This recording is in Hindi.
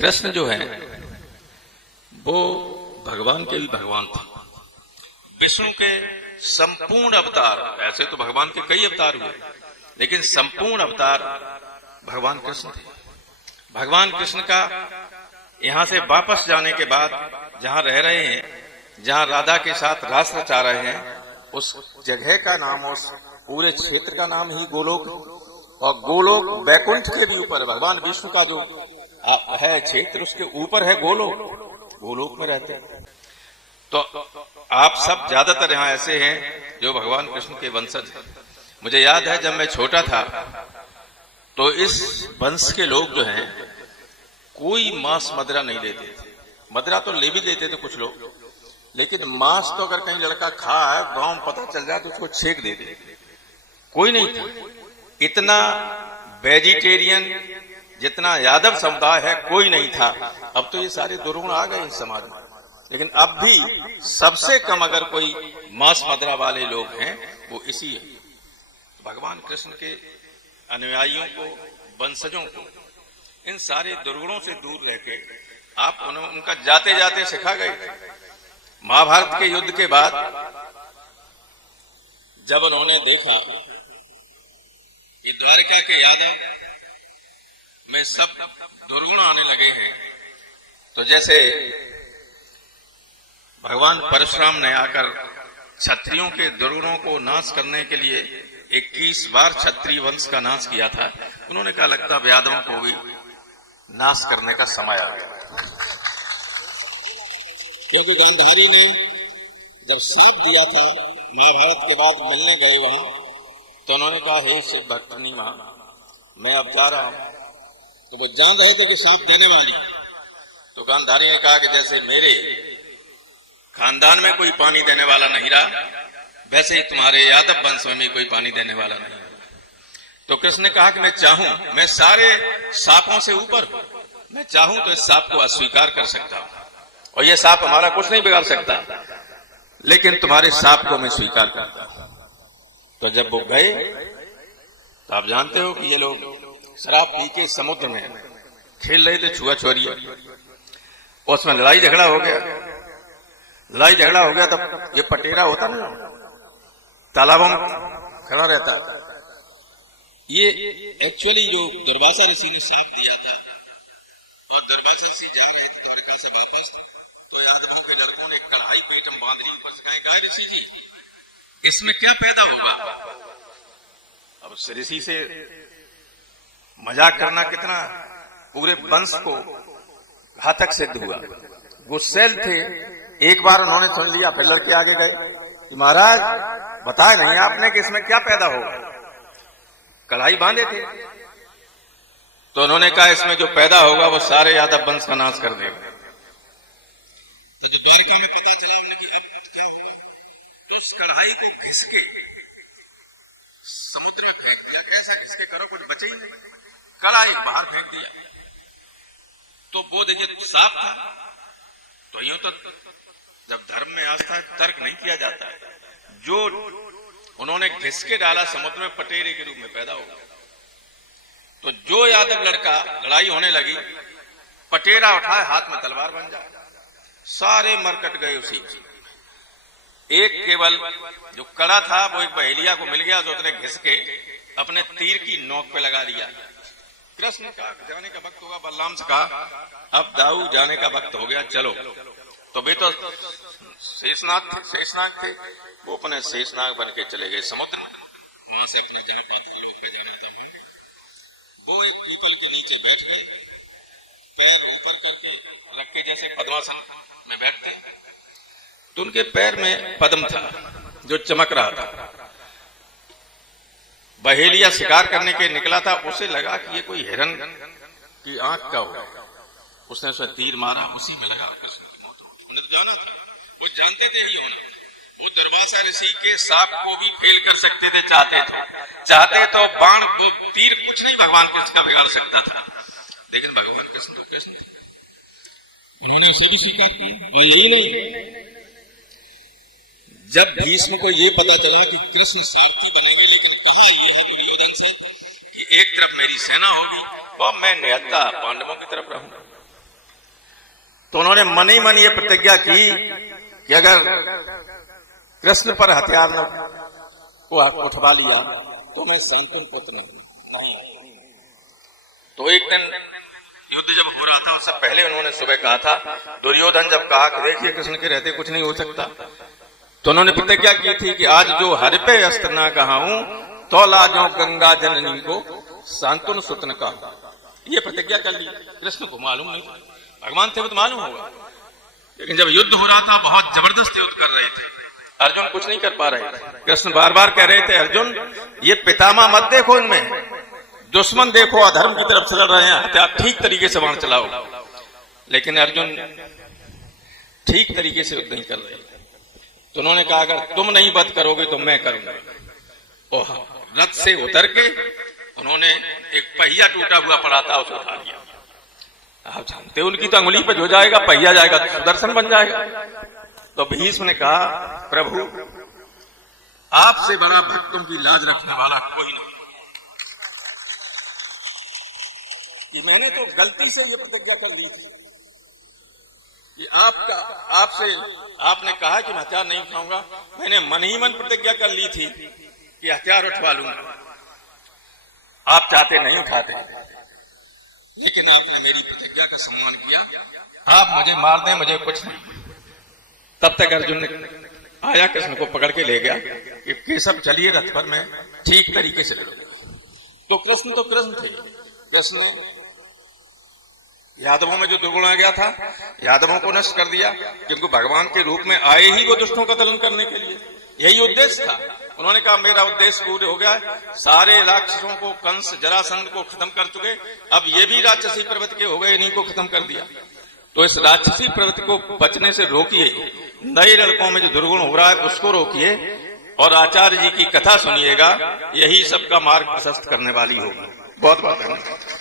कृष्ण जो है वो भगवान के भी भगवान थे। विष्णु के संपूर्ण अवतार, ऐसे तो भगवान के कई अवतार हुए, लेकिन संपूर्ण अवतार भगवान कृष्ण थे। भगवान कृष्ण का यहां से वापस जाने के बाद जहां रह रहे हैं, जहां राधा के साथ रास रचा रहे हैं, उस जगह का नाम, उस पूरे क्षेत्र का नाम ही गोलोक। और गोलोक वैकुंठ के भी ऊपर, भगवान विष्णु का जो है क्षेत्र, उसके ऊपर है गोलोक। गोलोक में रहते हैं। तो आप सब ज्यादातर यहां ऐसे हैं जो भगवान कृष्ण के वंशज हैं। मुझे याद है जब मैं छोटा था तो इस वंश के लोग जो हैं कोई मांस मदिरा नहीं लेते थे। मदिरा तो ले भी लेते थे कुछ लोग, लेकिन मांस तो अगर कहीं लड़का खा है, गांव में पता चल जाए तो उसको छेक देते। कोई नहीं था। इतना वेजिटेरियन जितना यादव समुदाय है कोई नहीं था। अब तो ये सारे दुर्गुण आ गए इस समाज में, लेकिन अब भी सबसे कम अगर कोई मांस मदिरा वाले लोग हैं वो इसी है। भगवान कृष्ण के अनुयायियों को, वंशजों को इन सारे दुर्गुणों से दूर रह के आप उनका जाते जाते सिखा गए थे। महाभारत के युद्ध के बाद जब उन्होंने देखा कि द्वारका के यादव में सब दुर्गुण आने लगे हैं, तो जैसे भगवान परशुराम ने आकर क्षत्रियों के दुर्गुणों को नाश करने के लिए 21 बार क्षत्रिय वंश का नाश किया था, उन्होंने कहा लगता है यादवों को भी नाश करने का समय आ गया। क्योंकि गांधारी ने जब साथ दिया था महाभारत के बाद मिलने गए वहां, तो उन्होंने कहा हे शिव भक्तनी मां, मैं अब जा रहा हूं। तो वो जान रहे थे कि सांप देने वाली। तो गांधारी ने कहा कि जैसे मेरे खानदान में कोई पानी देने वाला नहीं रहा, वैसे ही तुम्हारे यादव वंश में कोई पानी देने वाला नहीं। तो कृष्ण ने कहा कि मैं चाहूं, मैं सारे सांपों से ऊपर हूं, मैं चाहूं तो इस सांप को अस्वीकार कर सकता हूं, और ये सांप हमारा कुछ नहीं बिगाड़ सकता, लेकिन तुम्हारे सांप को मैं स्वीकार करता हूं। तो जब वो गए तो आप जानते हो कि ये लोग शराब पी के समुद्र में खेल रहे थे छुआ छुआरिया, उसमें लड़ाई झगड़ा हो गया। लड़ाई झगड़ा हो गया तब ये पटेरा होता ना तालाबों में खड़ा रहता, ये एक्चुअली जो दुर्वासा ऋषि ने श्राप दिया था, और दुर्वासा ऋषि जा रहे थे द्वारका से वापस, तो यादवों के लड़कों ने कढ़ाई पेट में बांध ली। गाय ऋषि जी इसमें क्या पैदा होगा? अब उस ऋषि से मजाक करना कितना पूरे वंश को घातक सिद्ध हुआ। गुस्सेल थे। एक बार उन्होंने सुन लिया, फिर लड़के आगे गए, महाराज बताए नहीं आपने कि इसमें क्या पैदा होगा? कढ़ाई बांधे थे। तो उन्होंने कहा इसमें जो पैदा होगा वो सारे यादव वंश का नाश कर देगा। तो जब द्वारका में पता चला तो इस कढ़ाई को घिस के समुद्र में फेंक दिया। कैसा किसके करो, कुछ बचे ही नहीं, कढ़ाई बाहर फेंक दिया। तो वो देखिए साफ था। तो यूं तो जब धर्म में आस्था तर्क नहीं किया जाता है, जो उन्होंने घिस के डाला समुद्र में पटेरे के रूप में पैदा हो गया। तो जो यादव लड़का लड़ाई होने लगी, पटेरा उठाए हाथ में तलवार बन जाए, सारे मर कट गए उसी। एक केवल जो कड़ा था वो एक बहेलिया को मिल गया, जो उसने घिस के अपने तीर की नोक पे लगा दिया। कृष्ण का जाने का वक्त होगा, बलराम से कहा अब दाऊ जाने का वक्त हो गया, चलो। तो वे तो शेषनाग थे, वो अपने शेषनाग बन के चले गए समुद्र में। वहां से अपने जगह वो एक पीपल के नीचे बैठ गए, पैर ऊपर करके रख के जैसे पद्मासन में बैठते हैं। तो उनके पैर में पद्म था जो चमक रहा था। बहेलिया शिकार करने के निकला था, उसे लगा कि ये कोई हिरन की आंख का होगा। उसने उसे तीर मारा, उसी में लगा, कृष्ण की मौत हो गई। उन्हें जाना था, वो जानते थे ही होना। वो दुर्वासा ऋषि के सांप को भी फेल कर सकते थे, चाहते तो बाण को तीर कुछ नहीं भगवान कृष्ण का बिगाड़ सकता था। लेकिन भगवान कृष्ण तो कृष्ण थे, उन्होंने सभी स्वीकार किया। और यही नहीं, जब भीष्म को ये पता चला कि कृष्ण सारथी बनेंगे, लेकिन दुर्योधन से कि एक तरफ मेरी सेना होगी और मैं निहत्था पांडवों की तरफ रहूंगा, तो उन्होंने मन ही मन ये प्रतिज्ञा की कि अगर कृष्ण पर हथियार न को उठवा लिया तो मैं शांतनु पुत्र नहीं। तो एक दिन युद्ध जब हो रहा था उससे पहले उन्होंने सुबह कहा था, दुर्योधन जब कहा कि देखिए कृष्ण के रहते कुछ नहीं हो सकता, तो उन्होंने प्रतिज्ञा की थी कि आज जो हर पे अस्त्र ना कहाऊं तो लाजो गंगा जननी को शांतनु सुतन का, ये प्रतिज्ञा कर ली। कृष्ण को मालूम नहीं था, भगवान थे वो तो मालूम होगा, लेकिन जब युद्ध हो रहा था बहुत जबरदस्त युद्ध कर रहे थे, अर्जुन कुछ नहीं कर पा रहे। कृष्ण बार बार कह रहे थे, अर्जुन ये पितामह मत देखो, इनमें दुश्मन देखो, अधर्म की तरफ चल रहे हैं, हथियार ठीक तरीके से वहां चलाओ। लेकिन अर्जुन ठीक तरीके से युद्ध नहीं कर रहे, तो उन्होंने कहा अगर तुम नहीं वध करोगे तो मैं करूंगा। और रथ से उतर के उन्होंने एक पहिया टूटा हुआ पड़ा था उसे उठा लिया। आप जानते उनकी तो अंगुली पे जो जाएगा पहिया जाएगा तो सुदर्शन बन जाएगा। तो भीष्म ने कहा, प्रभु आपसे बड़ा भक्तों की लाज रखने वाला कोई नहीं। मैंने तो गलती से ये प्रतिज्ञा कर ली थी कि आपसे आपने कहा कि मैं हथियार नहीं उठाऊंगा, मैंने मन ही मन प्रतिज्ञा कर ली थी कि हथियार उठवा लूंगा। आप चाहते नहीं उठाते, लेकिन आपने मेरी प्रतिज्ञा का सम्मान किया, आप मुझे मार दें मुझे कुछ नहीं। तब तक अर्जुन ने आया, कृष्ण को पकड़ के ले गया कि केशव चलिए रथ पर, मैं ठीक तरीके से लड़ूंगा। तो कृष्ण थे। कृष्ण ने यादवों में जो दुर्गुण आ गया था, यादवों को नष्ट कर दिया, क्योंकि भगवान के रूप में आए ही वो दुष्टों का दलन करने के लिए, यही उद्देश्य था। उन्होंने कहा मेरा उद्देश्य पूर्ण हो गया, सारे राक्षसों को कंस जरासंध को खत्म कर चुके, अब ये भी राक्षसी प्रवृत्ति के हो गए, इन्हीं को खत्म कर दिया। तो इस राक्षसी प्रवृत्ति को बचने से रोकिए, नए लड़कों में जो दुर्गुण हो रहा है उसको रोकिए, और आचार्य जी की कथा सुनिएगा, यही सबका मार्ग प्रशस्त करने वाली होगी। बहुत बहुत धन्यवाद।